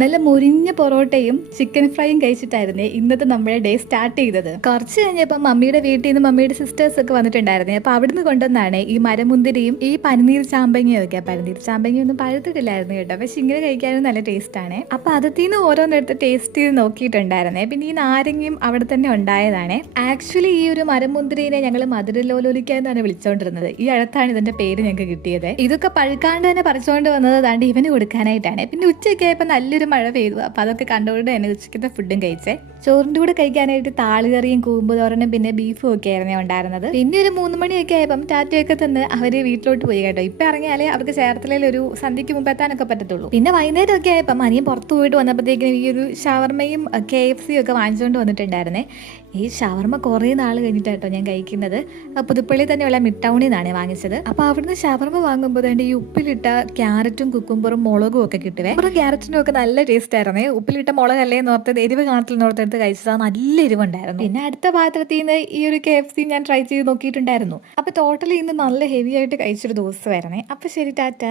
നല്ല മുരിഞ്ഞ പൊറോട്ടയും ചിക്കൻ ഫ്രൈയും കഴിച്ചിട്ടായിരുന്നേ ഇന്നത്തെ നമ്മുടെ ഡേ സ്റ്റാർട്ട് ചെയ്തത്. കുറച്ച് കഴിഞ്ഞപ്പോൾ മമ്മിയുടെ വീട്ടിൽ നിന്ന് മമ്മിയുടെ സിസ്റ്റേഴ്സ് ഒക്കെ വന്നിട്ടുണ്ടായിരുന്നേ. അപ്പൊ അവിടുന്ന് കൊണ്ടുവന്നാണ് ഈ മരമുന്തിരിയും ഈ പനിനീർ ചാമ്പങ്ങയും ഒക്കെ. പനിനീർ ചാമ്പങ്ങയൊന്നും പഴുത്തിട്ടില്ലായിരുന്നു കേട്ടോ, പക്ഷെ ഇങ്ങനെ കഴിക്കാനും നല്ല ടേസ്റ്റ് ആണ്. അപ്പൊ അതിൽ ഓരോന്നെടുത്ത് ടേസ്റ്റ് ചെയ്ത് നോക്കിയിട്ടുണ്ടായിരുന്നേ. പിന്നെ ഈ നാരങ്ങയും അവിടെ തന്നെ ഉണ്ടായതാണ്. ആക്ച്വലി ഈ ഒരു മരമുന്തിരിനെ ഞങ്ങൾ മധുരലോലോലിക്ക എന്നാണ് വിളിച്ചോണ്ടിരുന്നത്. ഈ അടുത്താണ് ഇതിന്റെ പേര് ഞങ്ങൾക്ക് കിട്ടിയത്. ഇതൊക്കെ പഴുക്കാണ്ട് തന്നെ പറിച്ചുകൊണ്ട് വന്നത് താണ്ട് ഇവന് കൊടുക്കാനായിട്ടാണ്. പിന്നെ ഉച്ചയ്ക്ക് ആയപ്പോൾ നല്ലൊരു മഴ പെയ്തു. അപ്പൊ അതൊക്കെ കണ്ടുകൊണ്ട് തന്നെ ഉച്ചക്കത്തെ ഫുഡും കഴിച്ചേ. ചോറിന്റെ കൂടെ കഴിക്കാനായിട്ട് താളുകറിയും കൂമ്പുതോരനും പിന്നെ ബീഫും ഒക്കെ ആയിരുന്നു ഉണ്ടായിരുന്നത്. പിന്നെ ഒരു 3 മണിയൊക്കെ ആയപ്പം ടാറ്റയൊക്കെ തന്ന് അവര് വീട്ടിലോട്ട് പോയി കേട്ടോ. ഇപ്പൊ ഇറങ്ങിയാലേ അവർക്ക് ചേർത്തലയിൽ ഒരു സന്ധ്യക്ക് മുമ്പ് എത്താനൊക്കെ പറ്റത്തുള്ളൂ. പിന്നെ വൈകുന്നേരം ഒക്കെ ആയപ്പം അനിയൻ പുറത്തു പോയിട്ട് വന്നപ്പോഴത്തേക്കും ഈ ഒരു ഷവർമയും KFC ഒക്കെ വാങ്ങിച്ചുകൊണ്ട് വന്നിട്ടുണ്ടായിരുന്നേ. ഈ ഷവർമ കുറേ നാൾ കഴിഞ്ഞിട്ടാട്ടോ ഞാൻ കഴിക്കുന്നത്. പുതുപ്പള്ളി തന്നെയുള്ള മിഡ് ടൗണിൽ നിന്നാണ് വാങ്ങിച്ചത്. അപ്പൊ അവിടുന്ന് ഷവർമ വാങ്ങുമ്പോൾ തന്നെ ഈ ഉപ്പിലിട്ട ക്യാരറ്റും കുക്കുംബറും മുളകും ഒക്കെ കിട്ടുവേ. അപ്പുറം ക്യാരറ്റിനും ഒക്കെ നല്ല ടേസ്റ്റ് ആയിരുന്നേ. ഉപ്പിലിട്ട മുളകല്ലേ നോർത്തത്, എരിവ് കാണത്തിൽ നോർത്തെടുത്ത് കഴിച്ചത് നല്ല എരിവുണ്ടായിരുന്നു. പിന്നെ അടുത്ത പാത്രത്തിൽ നിന്ന് ഈ ഒരു KFC ഞാൻ ട്രൈ ചെയ്ത് നോക്കിയിട്ടുണ്ടായിരുന്നു. അപ്പൊ ടോട്ടലി ഇന്ന് നല്ല ഹെവി ആയിട്ട് കഴിച്ചൊരു ദിവസമായിരുന്നേ. അപ്പൊ ശരി, ടാറ്റ.